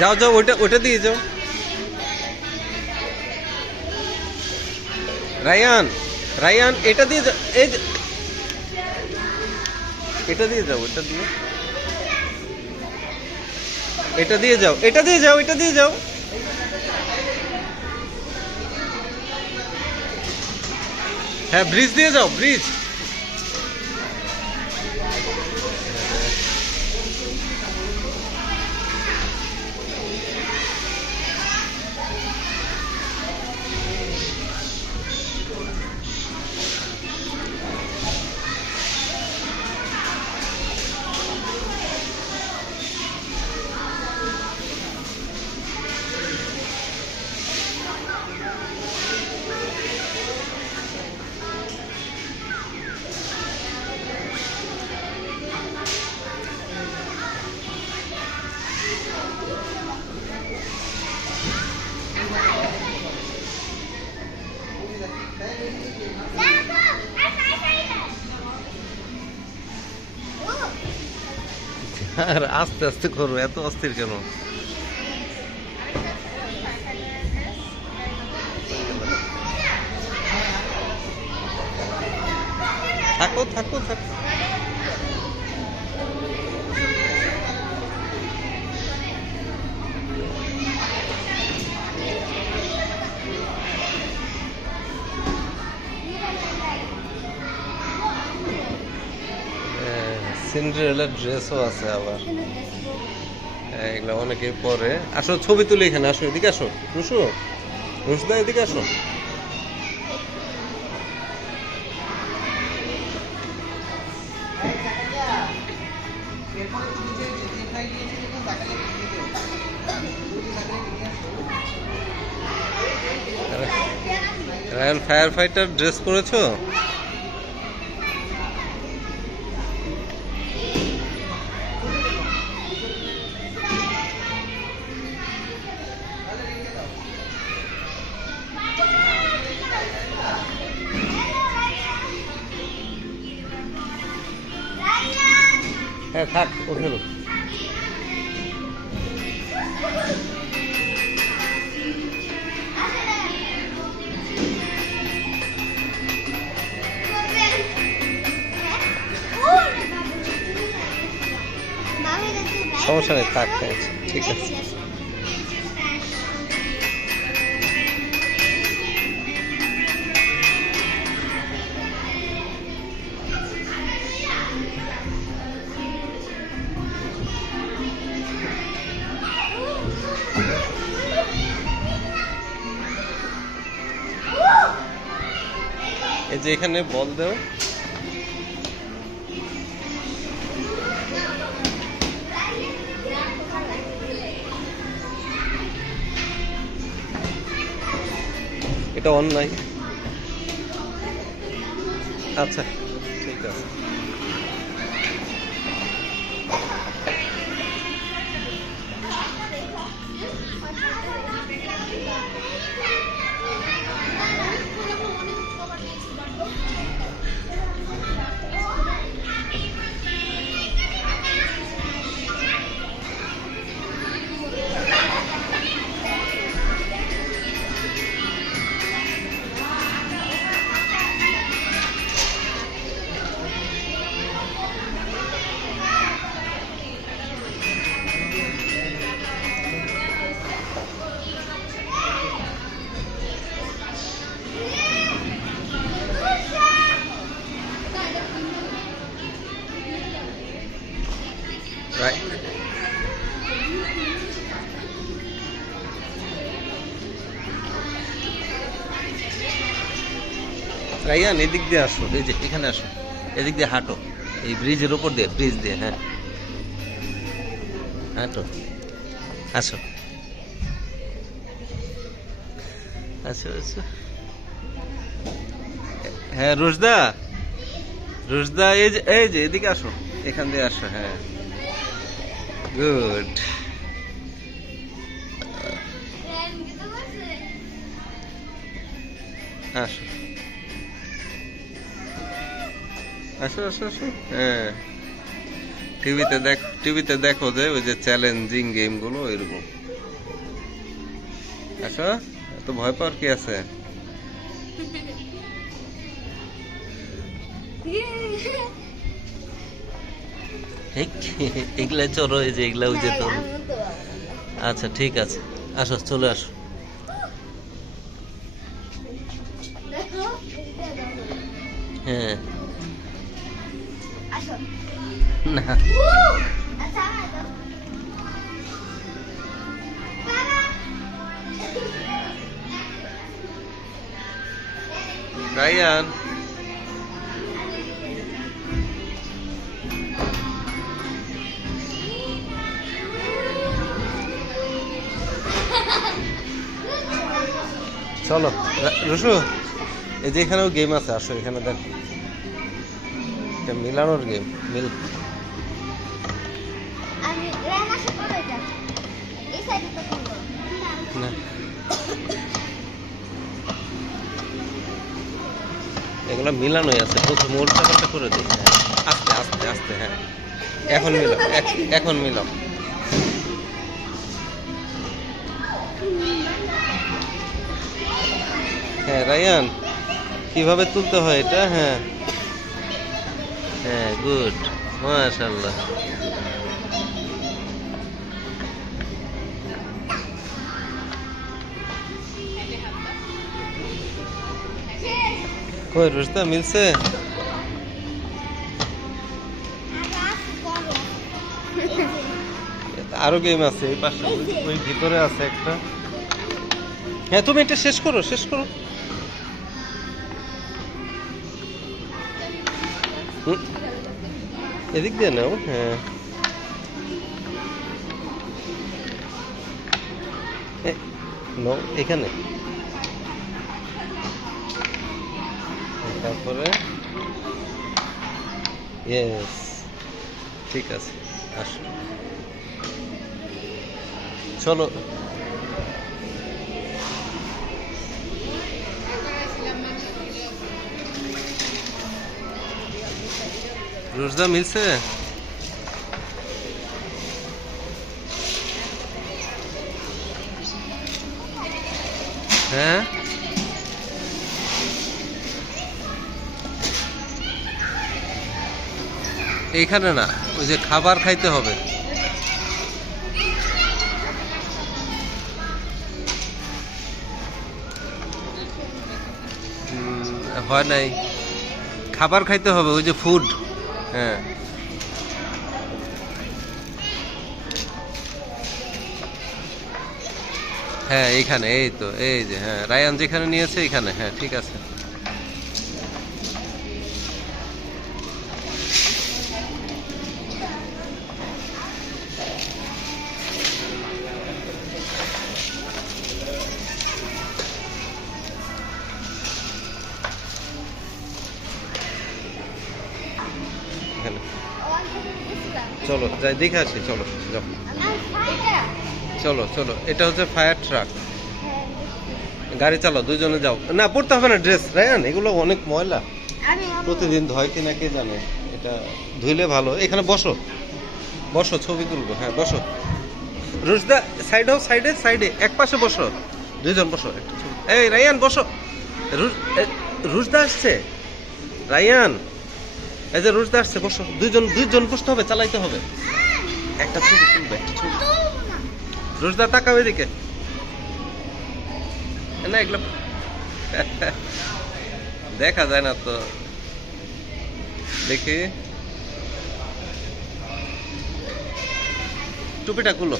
যাও যাও, ওটা ওটা দিয়ে যাও। রায়ান, রায়ান এটা দিয়ে যাও, এই যে এটা দিয়ে যাও, এটা দিয়ে, এটা দিয়ে যাও, এটা দিয়ে যাও, এটা দিয়ে যাও। হ্যাঁ, ব্রিজ দিয়ে যাও, ব্রিজ। আর আস্তে আস্তে করো, এত অস্থির কেন? থাকো থাকো থাকো। সিন্ডারেলার ড্রেসও আছে আবার, এগুলো অনেকে পরে। আসো ছবি তুলি এখানে, আসো এদিকে আসো। রুশু, রুশদা এদিকে আসো। রায়ান ফায়ার ফাইটার ড্রেস পরেছো? হ্যাঁ থাক, ওঠে। সমস্যা নেই, থাক, ঠিক আছে। এই যে এখানে বল দাও। এটা অন্যায়। আচ্ছা ঠিক আছে। রায়ান এদিক দিয়ে আসো, এই যে এখানে আসো, এদিক দিয়ে হাঁটো, এই ব্রিজের উপর দিয়ে, ব্রিজ দিয়ে। হ্যাঁ হাঁটো, আসো আসো আসো। হ্যাঁ রুশদা, রুশদা এই যে এদিকে আসো, এখান দিয়ে আসো। হ্যাঁ গুড। আসো আসো আসো আসো। হ্যাঁ টিভিতে দেখো যে ওই যে চ্যালেঞ্জিং গেমগুলো এরকম। আসো, এত ভয় পাওয়ার কি আছে? এগুলা চড়ো, এই যে এগুলা ওই যে তোর। আচ্ছা ঠিক আছে, আসো চলে আসো। হ্যাঁ না রায়ান, চলো রুশু, এই যে এখানেও গেম আছে, আসো এখানে দেখো, এটা মিলানোর গেম। মিল না, এগুলো মিলানোই আছে, প্রথমে উল্টা পাল্টা করে দিই। হ্যাঁ আস্তে আস্তে আস্তে, হ্যাঁ এখন মিলাও, এখন মিলাও। হ্যাঁ রায়ান, কিভাবে তুলতে হয় এটা? হ্যাঁ হ্যাঁ, গুড, মাশাআল্লাহ। কই রুশদা, মিলছে? আরো গেম আছে এই পাশে, ওই ভিতরে আছে একটা। হ্যাঁ তুমি এটা শেষ করো, শেষ করো। এদিক দিয়ে নাও। হ্যাঁ নাও এখানে, তারপরে ইয়েস, ঠিক আছে, আসো চলো। রুশদা মিলছে? হ্যাঁ এইখানে না, ওই যে খাবার খাইতে হবে। হয় নাই, খাবার খাইতে হবে, ওই যে ফুড। হ্যাঁ হ্যাঁ এইখানে, এই তো, এই যে, হ্যাঁ রায়ান যেখানে নিয়েছে এইখানে। হ্যাঁ ঠিক আছে। এখানে চলো যাই দেখে আসি, চলো যাও। চলো চলো, এটা হচ্ছে ফায়ার ট্রাক। গাড়ি চালাও, দুজনে যাও। না পড়তে হবে না ড্রেস রায়ান, এগুলো অনেক ময়লা, প্রতিদিন ধয় কিনা কে জানে। এটা ধুইলে ভালো। এখানে বসো, বসো ছবি তুলবো। হ্যাঁ বসো রুশদা, সাইড হও, সাইডে সাইডে, এক পাশে বসো, দুইজন বসো, একটা ছবি। এই রায়ান বসো, রুশদা আসছে, রায়ান এই যে রুশদা আসছে, বসো, দুইজন দুইজন বসতে হবে, চালাইতে হবে। একটা ছবি তুলবে, একটা ছবি। রুশদা তাকাও এদিকে, না এগুলো দেখা যায় না তো, দেখি টুপিটা খুলো।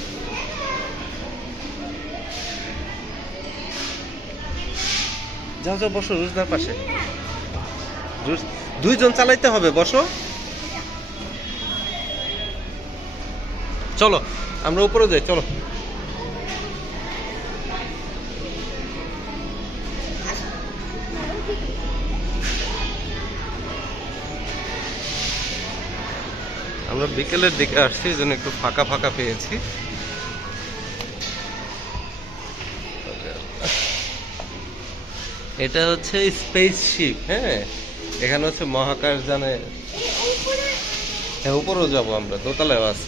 যাও যাও বসো রুশদার পাশে, দুইজন চালাইতে হবে, বসো। চলো আমরা উপরে যাই, চলো। আমরা বিকেলের দিকে আসছি, এই জন্য একটু ফাঁকা ফাঁকা পেয়েছি। এটা হচ্ছে স্পেসশিপ। হ্যাঁ এখানে হচ্ছে মহাকাশযানে, হ্যাঁ উপরেও যাবো আমরা, দোতলায় আছে।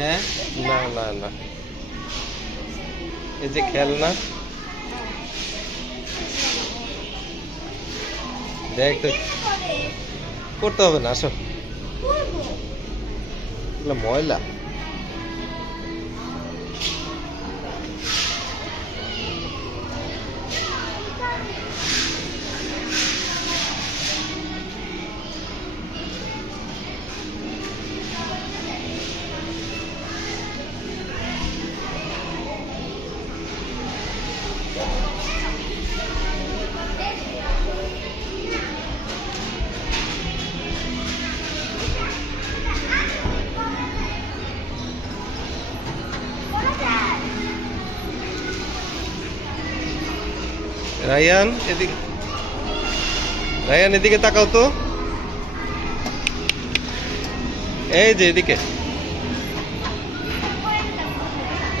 হ্যাঁ, না না না, এই যে খেলনা, দেখ তো, করতে হবে না, আসো, এগুলো ময়লা। রায়ান এদিকে, রায়ান এদিকে তাকাও তো, এই যে এদিকে,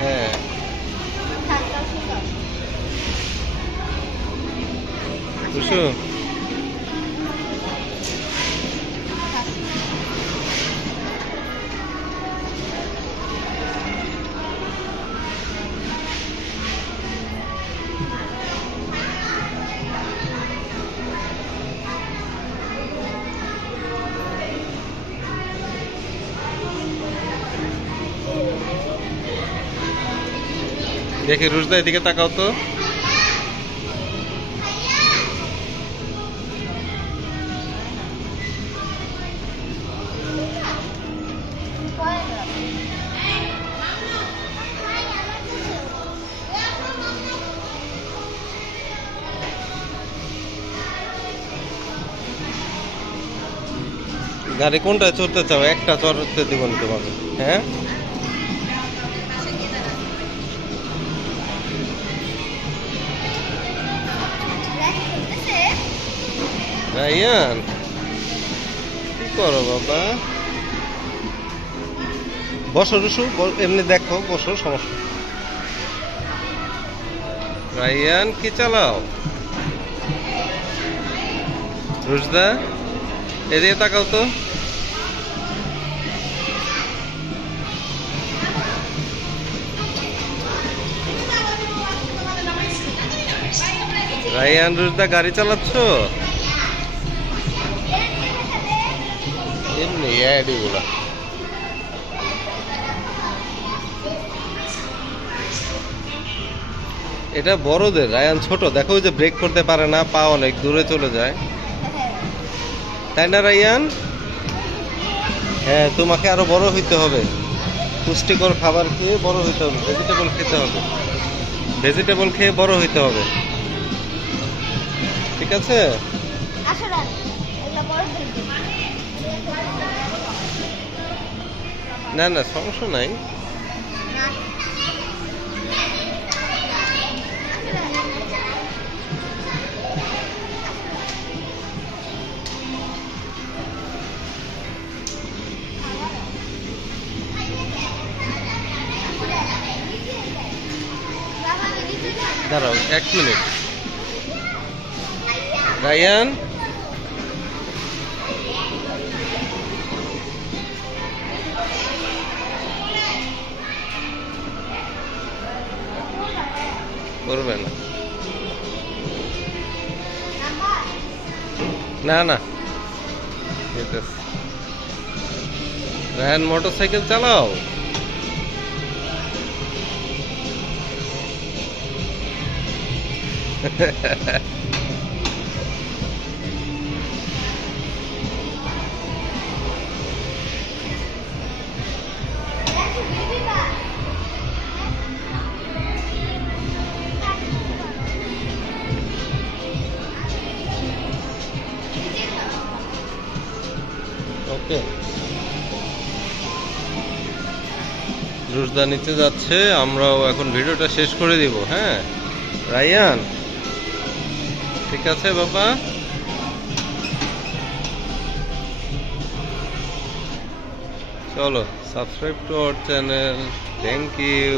হ্যাঁ খুশু, দেখি রুশদা এদিকে তাকাও তো, গাড়ি কোনটা চড়তে চাও? একটা চড়তে দিব না তোমাকে, হ্যাঁ রায়ান, কি করো বাবা? বসো রুশু, এমনি দেখো, বসো, সমস্যা। রায়ান কি চালাও? রুশদা এদিকে তাকাও তো, রায়ান রুশদা গাড়ি চালাচ্ছ? এমনি এডিগুলা, এটা বড়দের, রায়ান ছোট, দেখো ওই যে ব্রেক করতে পারে না, পা অনেক দূরে চলে যায়, তাই না রায়ান? হ্যাঁ, তোমাকে আরো বড় হইতে হবে, পুষ্টিকর খাবার খেয়ে বড় হইতে হবে, ভেজিটেবল খেতে হবে, ভেজিটেবল খেয়ে বড় হইতে হবে, ঠিক আছে? না না, সমস্যা নাই। দাঁড়াও 1 মিনিট, রায়ান করবে না, না না, রায়ান মোটর সাইকেল চালাও, ওকে। রুশদা নিচে যাচ্ছে, আমরাও এখন ভিডিওটা শেষ করে দিব, হ্যাঁ রায়ান, ঠিক আছে বাবা? চলো, subscribe to our channel, thank you.